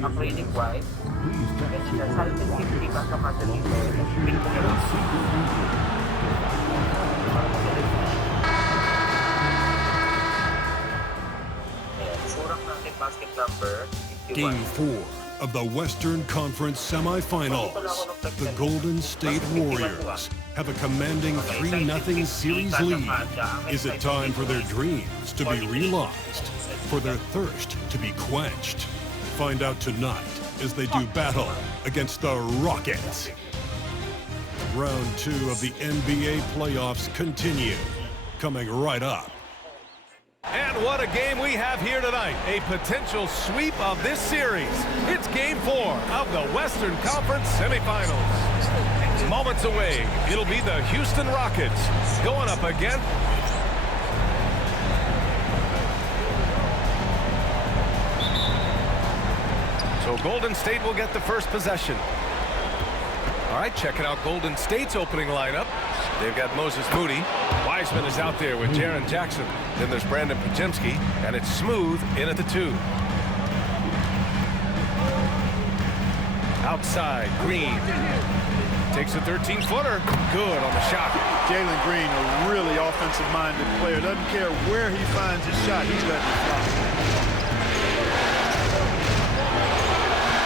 Upgrading-wise, sa 50 pa sa kasi dito, pick ko na lang. Surang natin basket number 51. Game 4 of the Western Conference semifinals. The Golden State Warriors have a commanding 3-0 series lead. Is it time for their dreams to be realized? For their thirst to be quenched? Find out tonight as they do battle against the Rockets. Round 2 of the NBA playoffs continue. Coming right up. And what a game we have here tonight. A potential sweep of this series. It's Game 4 of the Western Conference semifinals. Moments away, it'll be the Houston Rockets going up against... So Golden State will get the first possession. All right, checking out Golden State's opening lineup. They've got Moses Moody. Wiseman is out there with Jaren Jackson. Then there's Brandon Podziemski, and it's Smooth in at the 2. Outside, Green. Takes a 13-footer. Good on the shot. Jalen Green, a really offensive-minded player. Doesn't care where he finds his shot. He's letting it fly.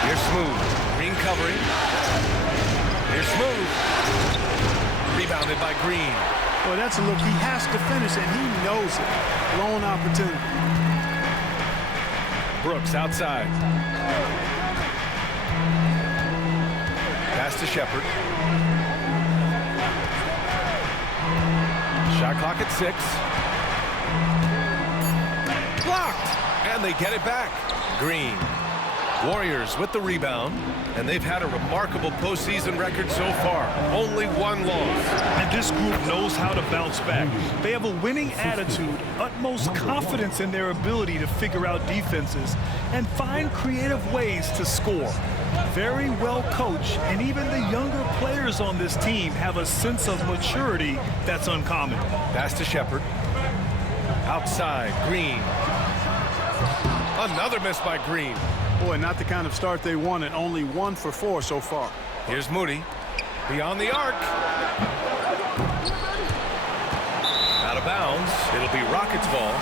Here's Smooth. Green covering. Here's Smooth. Rebounded by Green. Boy, that's a look. He has to finish, and he knows it. Lone opportunity. Brooks outside. Pass to Shepherd. Shot clock at 6. Blocked! And they get it back. Green. Warriors with the rebound, and they've had a remarkable postseason record so far. Only 1 loss. And this group knows how to bounce back. They have a winning attitude, utmost confidence in their ability to figure out defenses, and find creative ways to score. Very well coached, and even the younger players on this team have a sense of maturity that's uncommon. Pass to Shepherd. Outside, Green. Another miss by Green. Boy, not the kind of start they wanted. Only 1 for 4 so far. Here's Moody. Beyond the arc. Out of bounds. It'll be Rockets ball.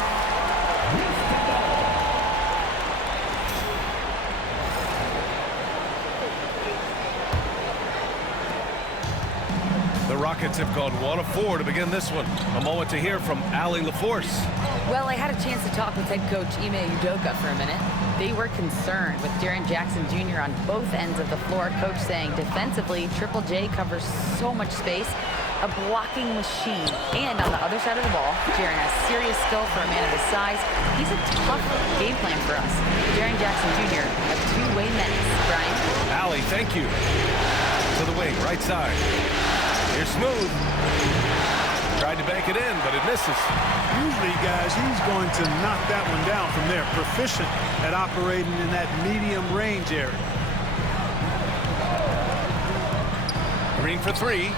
The Rockets have gone 1 of 4 to begin this one. A moment to hear from Allie LaForce. Well, I had a chance to talk with head coach Ime Udoka for a minute. They were concerned with Jaren Jackson Jr. on both ends of the floor. Coach saying defensively, Triple J covers so much space, a blocking machine. And on the other side of the ball, Jaren has serious skill for a man of his size. He's a tough game plan for us. Jaren Jackson Jr., a two-way menace. Brian? Allie, thank you. To the wing, right side. Here's Smooth. Tried to bank it in, but it misses. Usually, guys, he's going to knock that one down from there. Proficient at operating in that medium range area. Green for 3.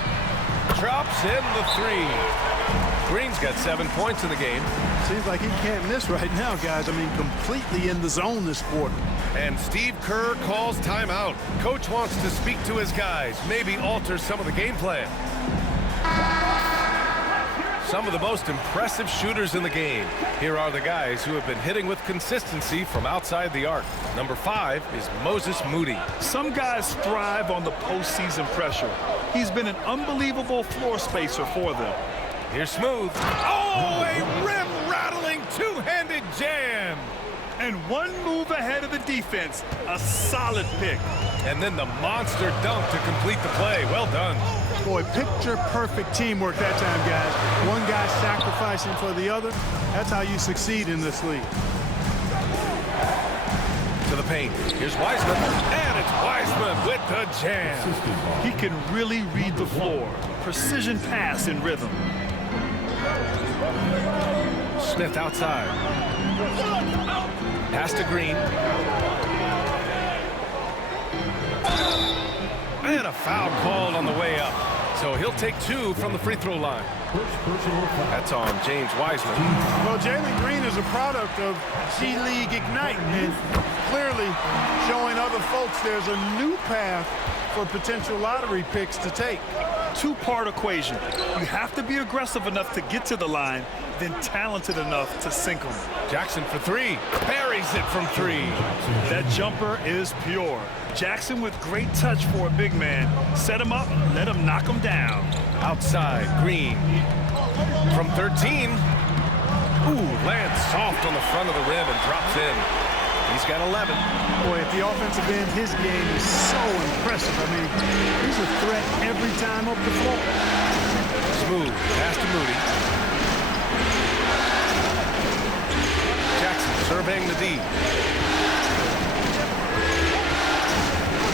Drops in the 3. Green's got 7 points in the game. Seems like he can't miss right now, guys. I mean, completely in the zone this quarter. And Steve Kerr calls timeout. Coach wants to speak to his guys, maybe alter some of the game plan. Some of the most impressive shooters in the game. Here are the guys who have been hitting with consistency from outside the arc. Number 5 is Moses Moody. Some guys thrive on the postseason pressure. He's been an unbelievable floor spacer for them. Here's Smooth. Oh, a rim-rattling two-handed jam. And 1 move ahead of the defense. A solid pick. And then the monster dunk to complete the play. Well done. Boy, picture-perfect teamwork that time, guys. One guy sacrificing for the other. That's how you succeed in this league. To to the paint. Here's Wiseman, and it's Wiseman with the jam. He can really read the floor. Precision pass in rhythm. Smith outside. Pass to Green. And a foul called on the way up. So he'll take 2 from the free throw line. That's on James Wiseman. Well, Jalen Green is a product of G League Ignite, and clearly showing other folks there's a new path for potential lottery picks to take. Two-part equation. You have to be aggressive enough to get to the line, then talented enough to sink them. Jackson for 3. Buries it from 3. That jumper is pure. Jackson with great touch for a big man. Set him up, let him knock him down. Outside, Green. From 13. Ooh, lands soft on the front of the rim and drops in. He's got 11. Boy, at the offensive end, his game is so impressive. I mean, he's a threat every time up the floor. Smooth, pass to Moody. Jackson surveying the D.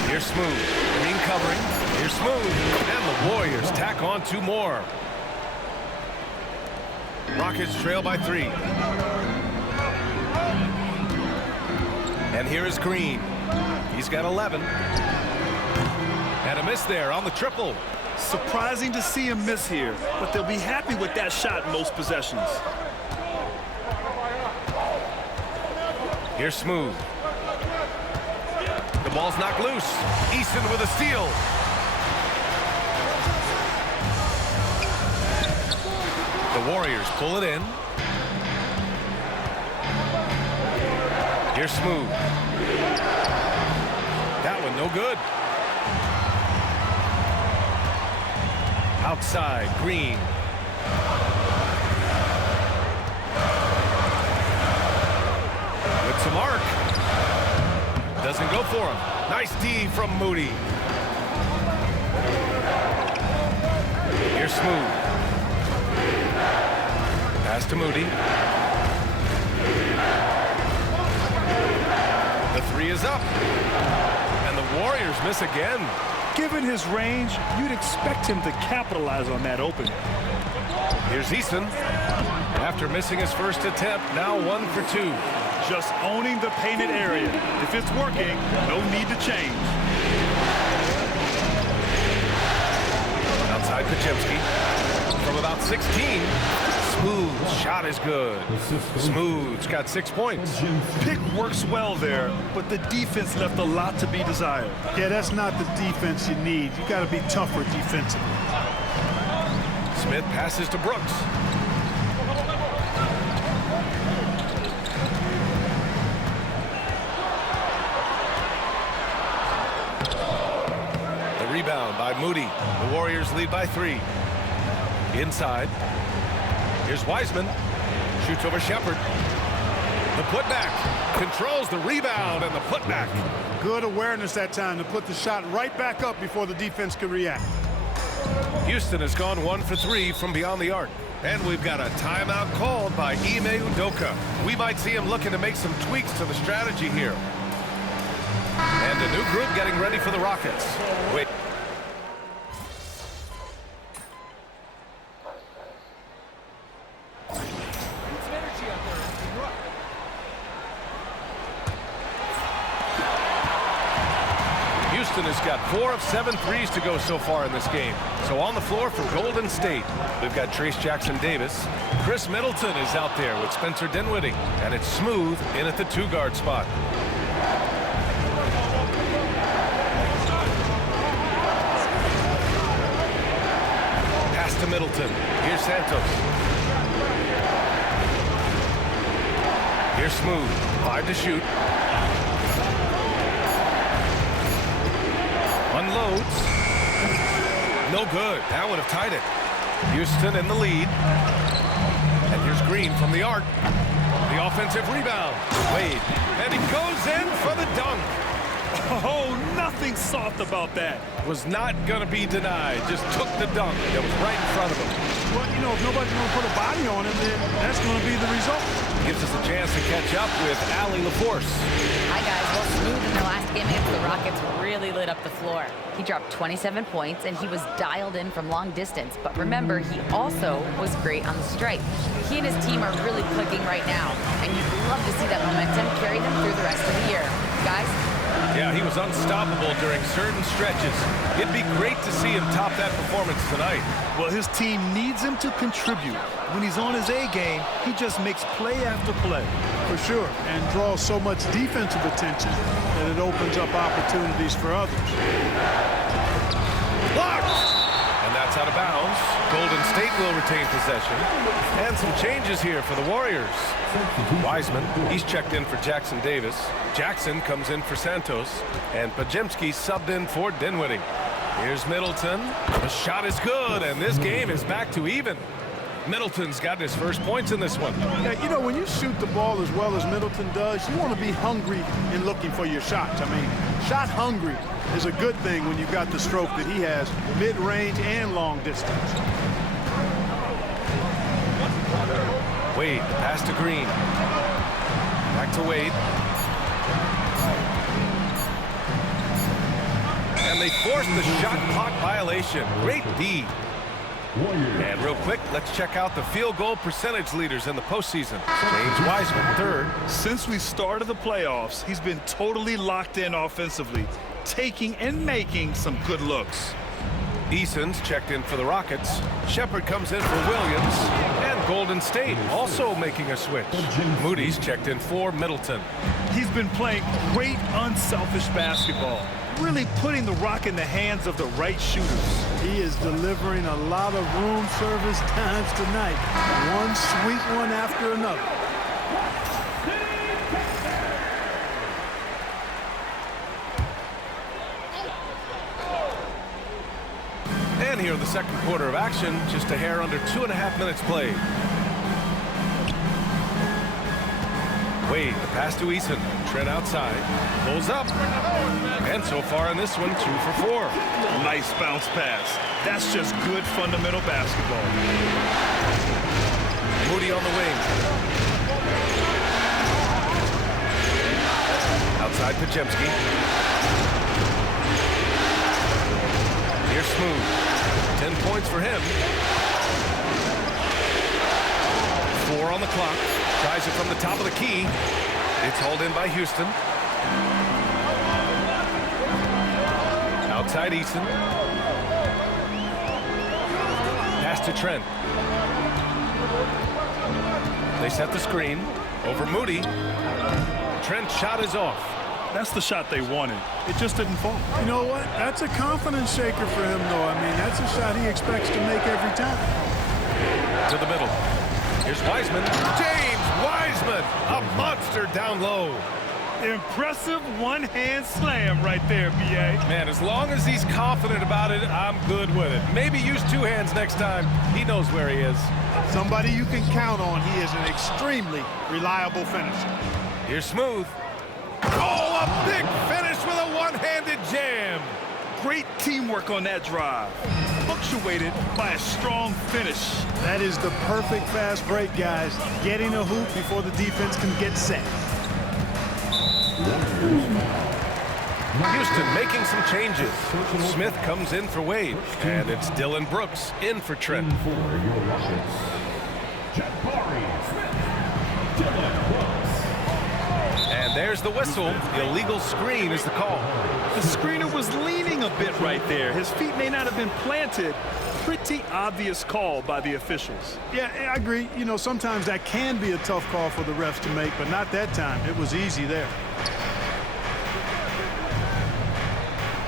Here's Smooth. Green covering. Here's Smooth. And the Warriors tack on 2 more. Rockets trail by 3. And here is Green. He's got 11. And a miss there on the triple. Surprising to see him miss here, but they'll be happy with that shot in most possessions. Here's Smooth. The ball's knocked loose. Easton with a steal. The Warriors pull it in. Here's Smooth. That one no good. Outside, Green. With some arc. Doesn't go for him. Nice D from Moody. Here's Smooth. Pass to Moody. The 3 is up. And the Warriors miss again. Given his range, you'd expect him to capitalize on that opening. Here's Easton. After missing his first attempt, now 1 for 2. Just owning the painted area. If it's working, no need to change. Outside Podziemski. From about 16. Smooth's shot is good. Smooth's got 6 points. Pick works well there, but the defense left a lot to be desired. Yeah, that's not the defense you need. You got to be tougher defensively. Smith passes to Brooks. The rebound by Moody. The Warriors lead by 3. Inside. Here's Wiseman. Shoots over Shepherd. The putback. Controls the rebound and the putback. Good awareness that time to put the shot right back up before the defense could react. Houston has gone 1 for 3 from beyond the arc. And we've got a timeout called by Ime Udoka. We might see him looking to make some tweaks to the strategy here. And a new group getting ready for the Rockets. Wait. Houston has got 4 of 7 threes to go so far in this game. So on the floor for Golden State, we've got Trace Jackson-Davis. Chris Middleton is out there with Spencer Dinwiddie. And it's Smooth in at the 2-guard spot. Pass to Middleton. Here's Santos. Here's Smooth. 5 to shoot. Unloads. No good. That would have tied it. Houston in the lead. And here's Green from the arc. The offensive rebound. Wade. And he goes in for the dunk. Oh, nothing soft about that. Was not going to be denied. Just took the dunk that was right in front of him. Well, you know, if nobody's going to put a body on him, then that's going to be the result. Gives us a chance to catch up with Allie LaForce. Hi, guys. Well, Smooth in the last game against the Rockets really lit up the floor. He dropped 27 points, and he was dialed in from long distance. But remember, he also was great on the stripe. He and his team are really clicking right now, and you'd love to see that momentum carry them through the rest of the year. Guys? Yeah, he was unstoppable during certain stretches. It'd be great to see him top that performance tonight. Well, his team needs him to contribute. When he's on his A game, he just makes play after play. For sure, and draws so much defensive attention that it opens up opportunities for others. Blocked! And that's out of bounds. Golden State will retain possession. And some changes here for the Warriors. Wiseman, he's checked in for Jackson Davis. Jackson comes in for Santos. And Podziemski subbed in for Dinwiddie. Here's Middleton. The shot is good, and this game is back to even. Middleton's got his first points in this one. Yeah, you know, when you shoot the ball as well as Middleton does, you want to be hungry in looking for your shots. I mean, shot hungry is a good thing when you've got the stroke that he has, mid-range and long distance. Wade, pass to Green. Back to Wade. And they forced the shot clock violation. Great D. And real quick, let's check out the field goal percentage leaders in the postseason. James Wiseman, third. Since we started the playoffs, he's been totally locked in offensively, taking and making some good looks. Eason's checked in for the Rockets. Shepard comes in for Williams. And Golden State also making a switch. Moody's checked in for Middleton. He's been playing great, unselfish basketball, really putting the rock in the hands of the right shooters. He is delivering a lot of room service times tonight. One sweet one after another. And here in the second quarter of action, just a hair under 2.5 minutes played. Wade, the pass to Eason. Trent outside. Pulls up. And so far in this one, 2 for 4. Nice bounce pass. That's just good fundamental basketball. Moody on the wing. Outside Podziemski. Here's Smooth. 10 points for him. 4 on the clock. Tries it from the top of the key. It's hauled in by Houston. Outside Eason. Pass to Trent. They set the screen. Over Moody. Trent's shot is off. That's the shot they wanted. It just didn't fall. You know what? That's a confidence shaker for him, though. I mean, that's a shot he expects to make every time. To the middle. Here's Wiseman. James Wiseman, a monster down low. Impressive one-hand slam right there, B.A. Man, as long as he's confident about it, I'm good with it. Maybe use 2 hands next time. He knows where he is. Somebody you can count on. He is an extremely reliable finisher. Here's Smooth. Oh, a big finish with a one-handed jam. Great teamwork on that drive. Punctuated by a strong finish. That is the perfect fast break, guys. Getting a hoop before the defense can get set. Houston making some changes. Smith comes in for Wade. And it's Dylan Brooks in for Trent. And there's the whistle. Illegal screen is the call. The screener was leaning a bit right there. His feet may not have been planted. Pretty obvious call by the officials. Yeah, I agree. You know, sometimes that can be a tough call for the refs to make, but not that time. It was easy there.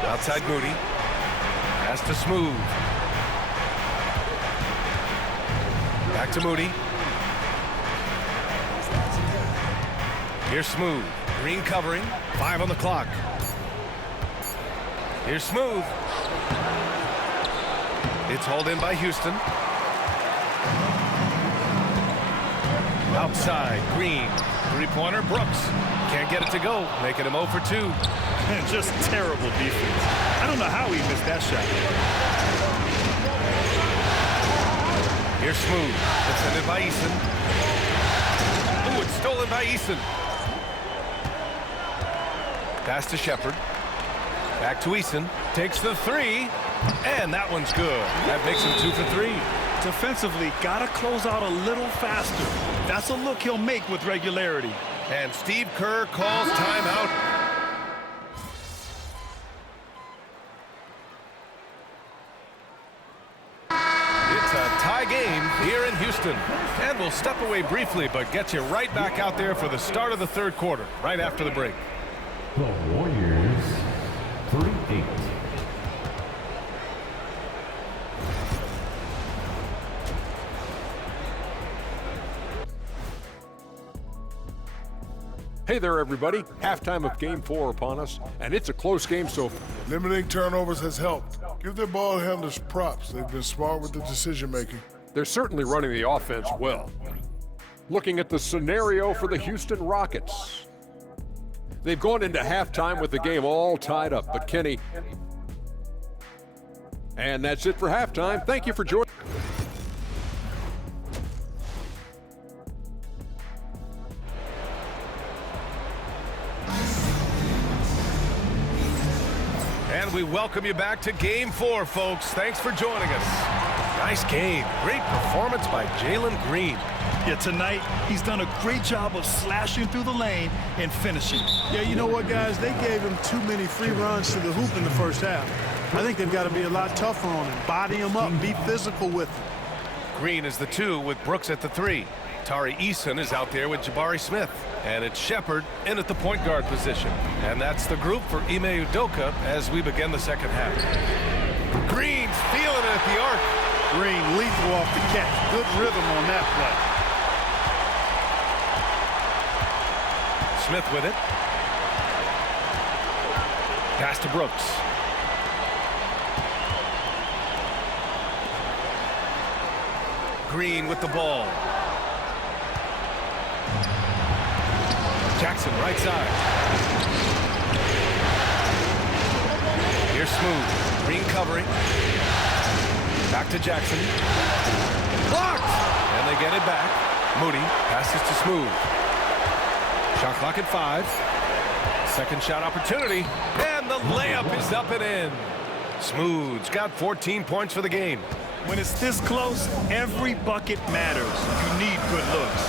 Outside Moody. Pass to Smooth. Back to Moody. Here's Smooth. Green covering. 5 on the clock. Here's Smooth. It's hauled in by Houston. Outside, Green. Three-pointer, Brooks. Can't get it to go, making him 0 for 2. And just terrible defense. I don't know how he missed that shot. Here's Smooth, defended by Eason. Ooh, it's stolen by Eason. Pass to Shepard. Back to Eason. Takes the 3. And that one's good. That makes him 2 for 3. Defensively, gotta close out a little faster. That's a look he'll make with regularity. And Steve Kerr calls timeout. It's a tie game here in Houston. And we'll step away briefly, but get you right back out there for the start of the third quarter, right after the break. The Warriors 38. Hey there, everybody. Halftime of Game 4 upon us, and it's a close game so far. Limiting turnovers has helped. Give their ball handlers props. They've been smart with the decision-making. They're certainly running the offense well. Looking at the scenario for the Houston Rockets. They've gone into halftime with the game all tied up, but Kenny... And that's it for halftime. Thank you for joining. And we welcome you back to Game 4, folks. Thanks for joining us. Nice game. Great performance by Jalen Green. Yeah, tonight, he's done a great job of slashing through the lane and finishing. Yeah, you know what, guys? They gave him too many free runs to the hoop in the first half. I think they've got to be a lot tougher on him. Body him up, be physical with him. Green is the 2 with Brooks at the 3. Tari Eason is out there with Jabari Smith. And it's Shepard in at the point guard position. And that's the group for Ime Udoka as we begin the second half. Green's feeling it at the arc. Green lethal off the catch. Good rhythm on that play. Smith with it. Pass to Brooks. Green with the ball. Jackson, right side. Here's Smooth. Green covering. Back to Jackson. Blocked! And they get it back. Moody passes to Smooth. Shot clock at 5. Second shot opportunity. And the layup is up and in. Smooth's got 14 points for the game. When it's this close, every bucket matters. You need good looks.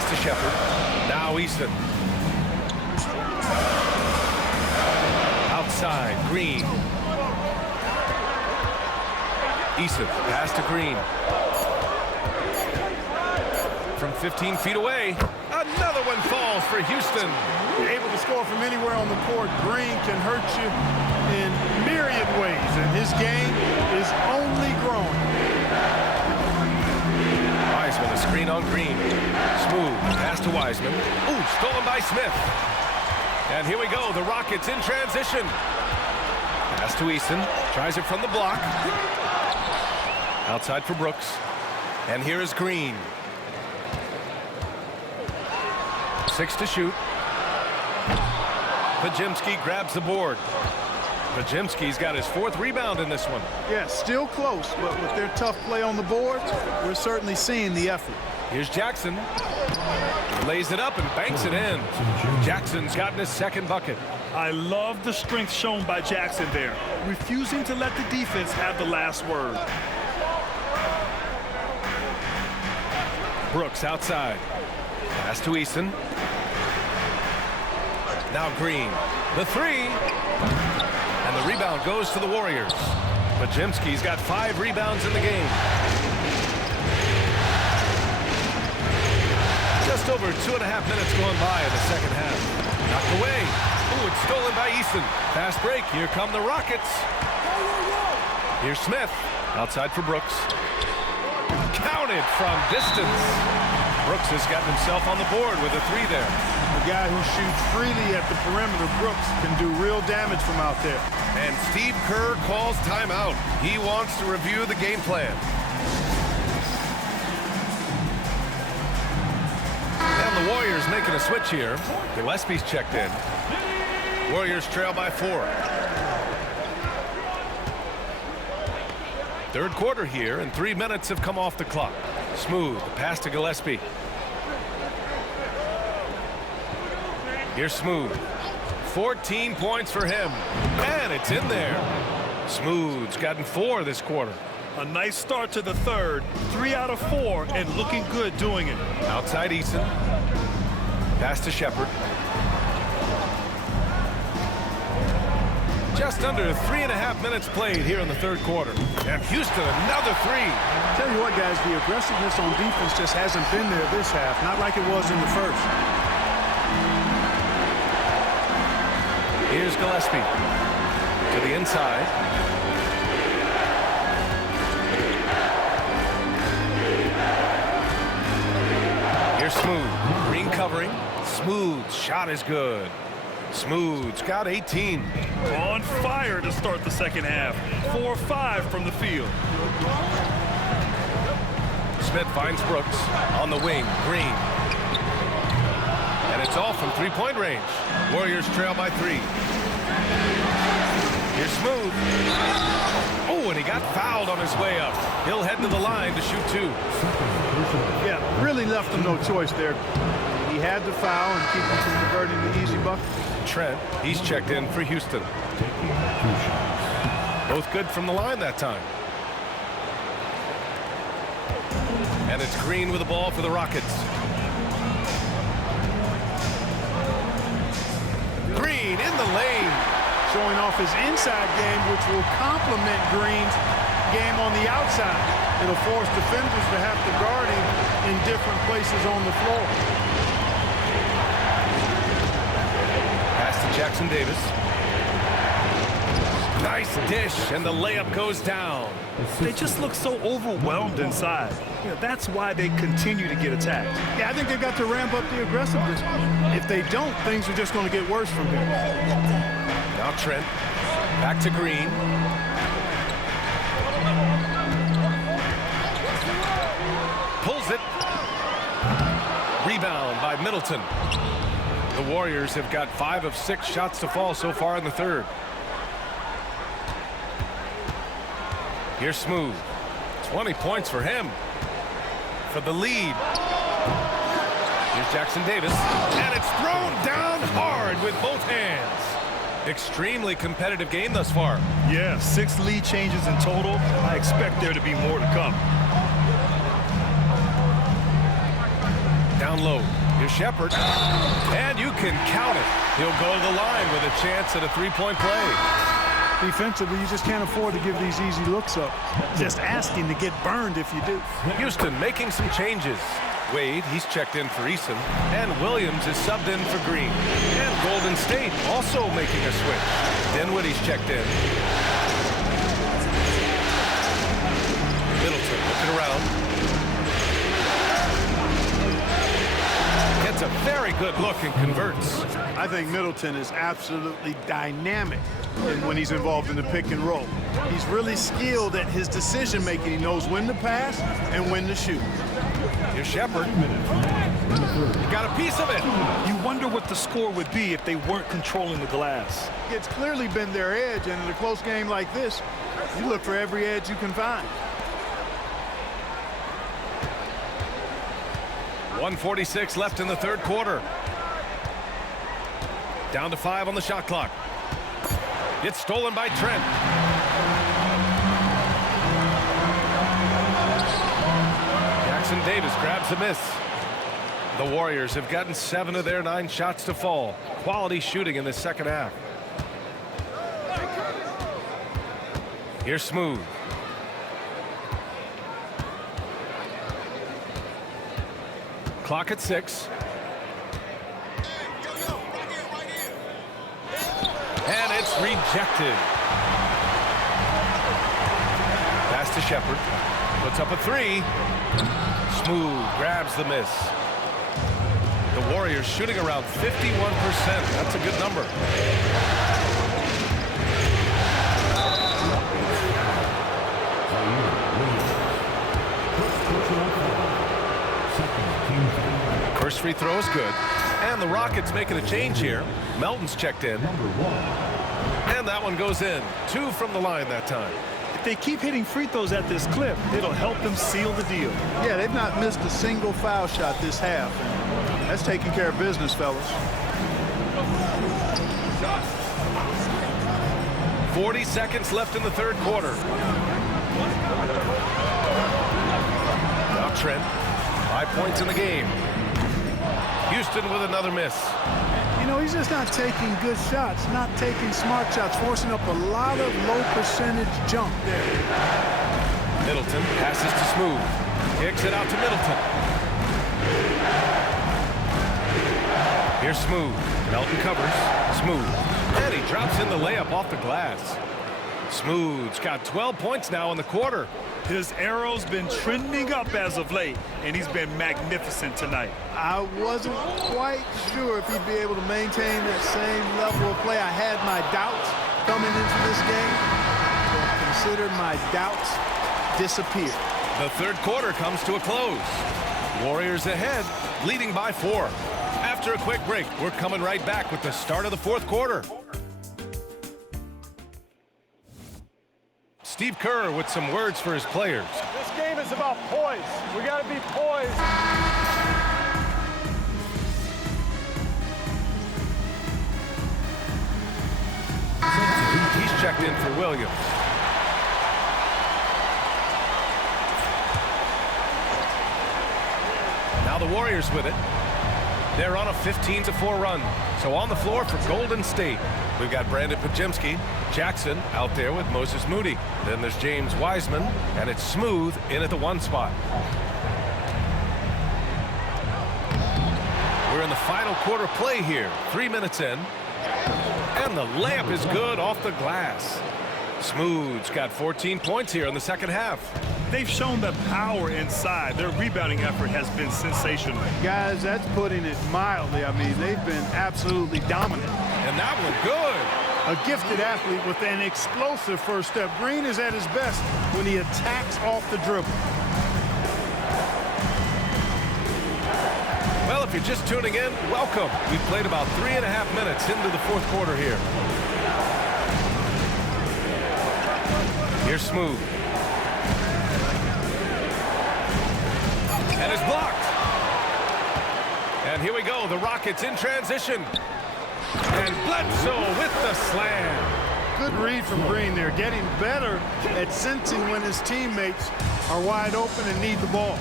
To Shepard. Now Easton. Outside, Green. Easton, pass to Green. From 15 feet away, another one falls for Houston. Able to score from anywhere on the court. Green can hurt you in myriad ways, and his game is only growing. Wiseman, a screen on Green. Smooth, pass to Wiseman. Ooh, stolen by Smith. And here we go, the Rockets in transition. Pass to Eason, tries it from the block. Outside for Brooks. And here is Green. 6 to shoot. Podziemski grabs the board. Podziemski's got his 4th rebound in this one. Yeah, still close, but with their tough play on the boards, we're certainly seeing the effort. Here's Jackson. Lays it up and banks it in. Jackson's gotten his 2nd bucket. I love the strength shown by Jackson there, refusing to let the defense have the last word. Brooks outside. Pass to Eason. Now Green. The 3. And the rebound goes to the Warriors. Podziemski's got 5 rebounds in the game. Just over 2.5 minutes going by in the second half. Knocked away. Ooh, it's stolen by Eason. Fast break. Here come the Rockets. Here's Smith. Outside for Brooks. Counted from distance. Brooks has gotten himself on the board with a 3 there. A guy who shoots freely at the perimeter, Brooks, can do real damage from out there. And Steve Kerr calls timeout. He wants to review the game plan. the Warriors making a switch here. Gillespie's checked in. Warriors trail by 4. Third quarter here, and 3 minutes have come off the clock. Smooth, pass to Gillespie. Here's Smooth. 14 points for him, and it's in there. Smooth's gotten 4 this quarter. A nice start to the third. 3 out of 4, and looking good doing it. Outside Eason. Pass to Shepherd. Just under 3.5 minutes played here in the third quarter. And Houston, another 3. Tell you what, guys, the aggressiveness on defense just hasn't been there this half. Not like it was in the first. Here's Gillespie to the inside. Here's Smooth. Green covering. Smooth shot is good. Smooth's got 18. On fire to start the second half. 4-5 from the field. Smith finds Brooks on the wing. Green. And it's off from 3-point range. Warriors trail by 3. Here's Smooth. Oh, and he got fouled on his way up. He'll head to the line to shoot 2. Yeah, really left him no choice there. He had to foul and keep him from converting the easy bucket. Trent, he's checked in for Houston. Both good from the line that time. And it's Green with the ball for the Rockets. Green in the lane. Showing off his inside game, which will complement Green's game on the outside. It'll force defenders to have to guard him in different places on the floor. Pass to Jackson Davis. Nice dish, and the layup goes down. They just look so overwhelmed inside. That's why they continue to get attacked. Yeah, I think they've got to ramp up the aggressiveness. If they don't, things are just going to get worse from here. Now Trent, back to Green. Pulls it. Rebound by Middleton. The Warriors have got 5 of 6 shots to fall so far in the third. Here's Smooth. 20 points for him. For the lead. Here's Jackson Davis. And it's thrown down hard with both hands. Extremely competitive game thus far. Yeah, 6 lead changes in total. I expect there to be more to come. Down low. Here's Shepherd. And you can count it. He'll go to the line with a chance at a 3-point play. Defensively, you just can't afford to give these easy looks up. Just asking to get burned if you do. Houston making some changes. Wade, he's checked in for Eason. And Williams is subbed in for Green. And Golden State also making a switch. Dinwiddie's checked in. Middleton looking around. Gets a very good look and converts. I think Middleton is absolutely dynamic when he's involved in the pick and roll. He's really skilled at his decision making. He knows when to pass and when to shoot. Here's Shepherd. He got a piece of it. You wonder what the score would be if they weren't controlling the glass. It's clearly been their edge, and in a close game like this, you look for every edge you can find. 1:46 left in the third quarter. Down to 5 on the shot clock. It's stolen by Trent. Jackson Davis grabs a miss. The Warriors have gotten 7 of their 9 shots to fall. Quality shooting in the second half. Here's Smooth. Clock at 6. And it's rejected. Pass to Shepherd. Puts up a 3. Smooth grabs the miss. The Warriors shooting around 51%. That's a good number. First First free throw is good. And the Rockets making a change here. Melton's checked in. And that one goes in. 2 from the line that time. If they keep hitting free throws at this clip, it'll help them seal the deal. Yeah, they've not missed a single foul shot this half. And that's taking care of business, fellas. 40 seconds left in the third quarter. Now Trent, 5 points in the game. Houston with another miss. You know, he's just not taking good shots, not taking smart shots, forcing up a lot of low percentage jump there. Middleton passes to Smooth. Kicks it out to Middleton. Here's Smooth. Melton covers. Smooth. And he drops in the layup off the glass. Smooth's got 12 points now in the quarter. His arrow's been trending up as of late, and he's been magnificent tonight. I wasn't quite sure if he'd be able to maintain that same level of play. I had my doubts coming into this game, but considered my doubts disappear. The third quarter comes to a close. Warriors ahead, leading by 4. After a quick break, we're coming right back with the start of the fourth quarter. Steve Kerr with some words for his players. This game is about poise. We got to be poised. He's checked in for Williams. Now the Warriors with it. They're on a 15-4 run. So on the floor for Golden State, we've got Brandon Podziemski, Jackson out there with Moses Moody. Then there's James Wiseman, and it's Smooth in at the 1 spot. We're in the final quarter play here. 3 minutes in. And the layup is good off the glass. Smooth's got 14 points here in the second half. They've shown the power inside. Their rebounding effort has been sensational. Guys, that's putting it mildly. I mean, they've been absolutely dominant. And that one good. A gifted athlete with an explosive first step. Green is at his best when he attacks off the dribble. Well, if you're just tuning in, welcome. We've played about 3.5 minutes into the fourth quarter here. Here's Smooth. And it's blocked. And here we go. The Rockets in transition. And Bledsoe with the slam. Good read from Green there. Getting better at sensing when his teammates are wide open and need the ball.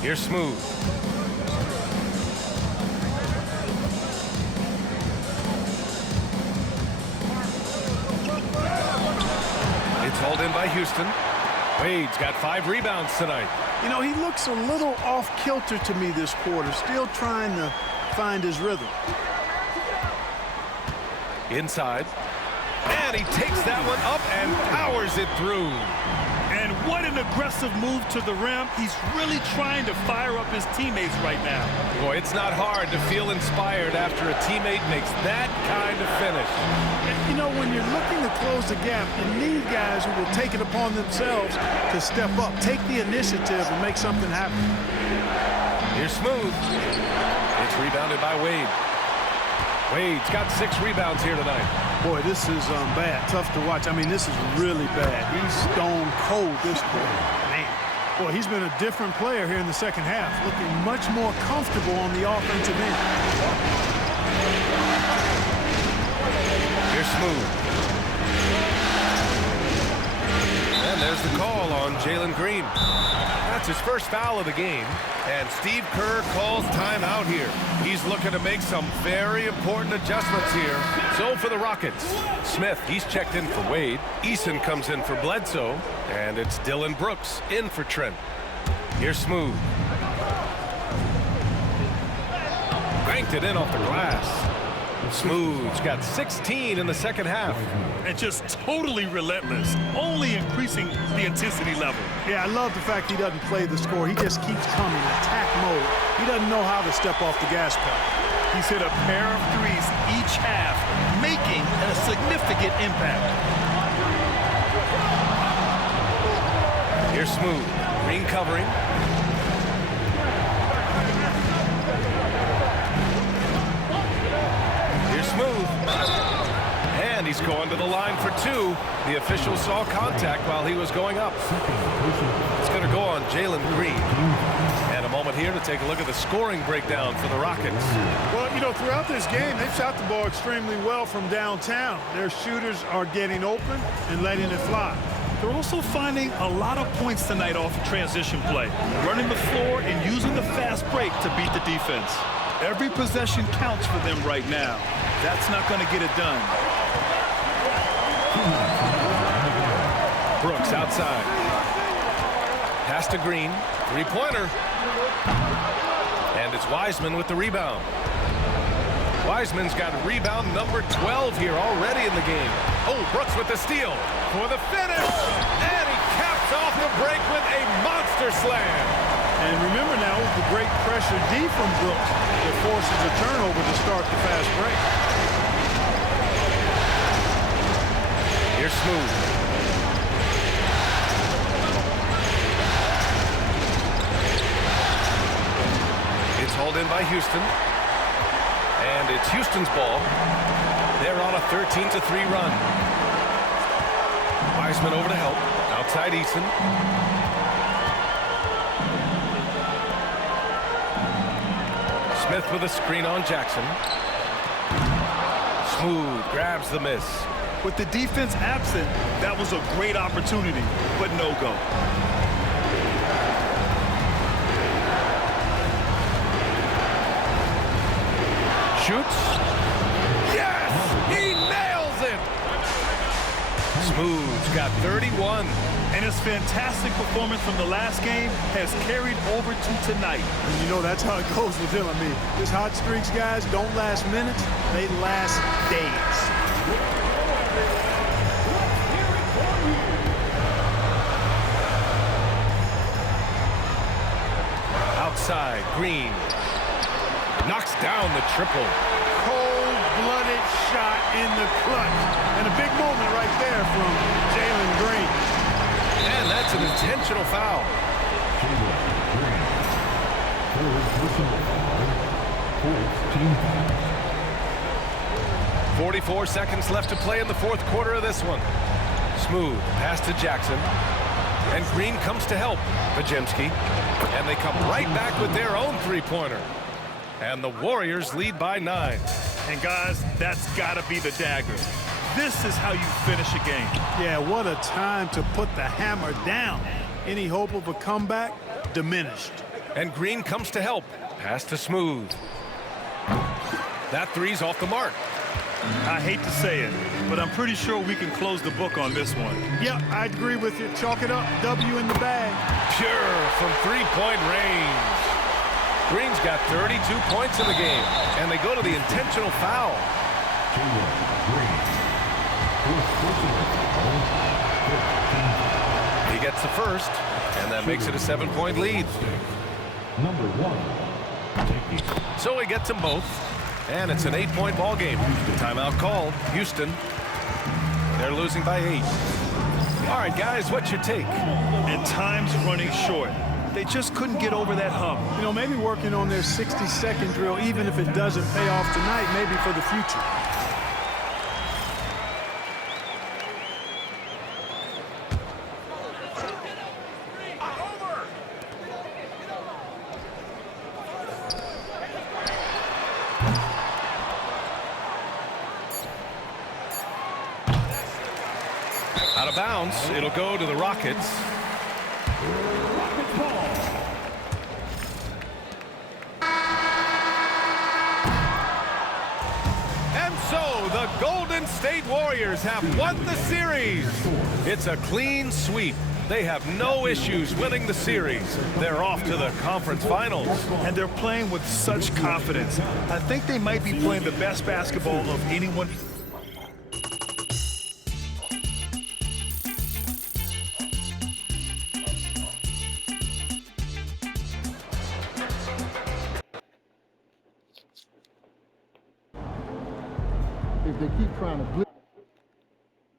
Here's Smooth. It's hauled in by Houston. Wade's got 5 rebounds tonight. You know, he looks a little off-kilter to me this quarter, still trying to find his rhythm. Inside. And he takes that one up and powers it through. And what an aggressive move to the rim. He's really trying to fire up his teammates right now. Boy, it's not hard to feel inspired after a teammate makes that kind of finish. And, you know, when you're looking to close the gap, you need guys who will take it upon themselves to step up, take the initiative, and make something happen. Here's Smooth. It's rebounded by Wade. Wade's got 6 rebounds here tonight. Boy, this is bad. Tough to watch. I mean, this is really bad. He's stone cold this quarter. Man. Boy, he's been a different player here in the second half, looking much more comfortable on the offensive end. Here's Smooth. And there's the call on Jalen Green. That's his first foul of the game. And Steve Kerr calls timeout here. He's looking to make some very important adjustments here. So for the Rockets, Smith, he's checked in for Wade. Eason comes in for Bledsoe. And it's Dylan Brooks in for Trent. Here's Smooth. Banked it in off the glass. Smooth's got 16 in the second half. And just totally relentless, only increasing the intensity level. Yeah, I love the fact he doesn't play the score. He just keeps coming, attack mode. He doesn't know how to step off the gas pedal. He's hit a pair of threes each half, making a significant impact. Here's Smooth. Green covering. He's going to the line for two. The official saw contact while he was going up. It's going to go on Jalen Green. And a moment here to take a look at the scoring breakdown for the Rockets. Well, you know, throughout this game, they've shot the ball extremely well from downtown. Their shooters are getting open and letting it fly. They're also finding a lot of points tonight off of transition play, running the floor and using the fast break to beat the defense. Every possession counts for them right now. That's not going to get it done. Brooks outside. Pass to Green. Three-pointer. And it's Wiseman with the rebound. Wiseman's got rebound number 12 here already in the game. Oh, Brooks with the steal for the finish. And he caps off the break with a monster slam. And remember now, with the great pressure D from Brooks, it forces a turnover to start the fast break. Here's Smooth. It's hauled in by Houston. And it's Houston's ball. They're on a 13-3 run. Wiseman over to help. Outside Eason. Smith with a screen on Jackson. Smooth grabs the miss. With the defense absent, that was a great opportunity, but no go. Shoots. Yes! He nails it! Smooth's got 31. And his fantastic performance from the last game has carried over to tonight. And you know, that's how it goes with him. I mean, his hot streaks, guys, don't last minutes. They last days. Outside, Green knocks down the triple. Cold-blooded shot in the clutch. And a big moment right there from Jalen Green. And that's an intentional foul. 44 seconds left to play in the fourth quarter of this one. Smooth pass to Jackson. And Green comes to help Podziemski. And they come right back with their own three-pointer. And the Warriors lead by 9. And guys, that's got to be the dagger. This is how you finish a game. Yeah, what a time to put the hammer down. Any hope of a comeback? Diminished. And Green comes to help. Pass to Smooth. That three's off the mark. I hate to say it, but I'm pretty sure we can close the book on this one. Yeah, I agree with you. Chalk it up. W in the bag. Pure from three-point range. Green's got 32 points in the game, and they go to the intentional foul. He gets the first, and that makes it a 7-point lead. Number 1. So he gets them both, and it's an 8-point ball game. Timeout called. Houston. They're losing by 8. All right, guys, what's your take? And time's running short. They just couldn't get over that hump. You know, maybe working on their 60-second drill, even if it doesn't pay off tonight, maybe for the future. Out of bounds, it'll go to the Rockets. And so the Golden State Warriors have won the series. It's a clean sweep. They have no issues winning the series. They're off to the conference finals. And they're playing with such confidence. I think they might be playing the best basketball of anyone. If they keep trying to blitz.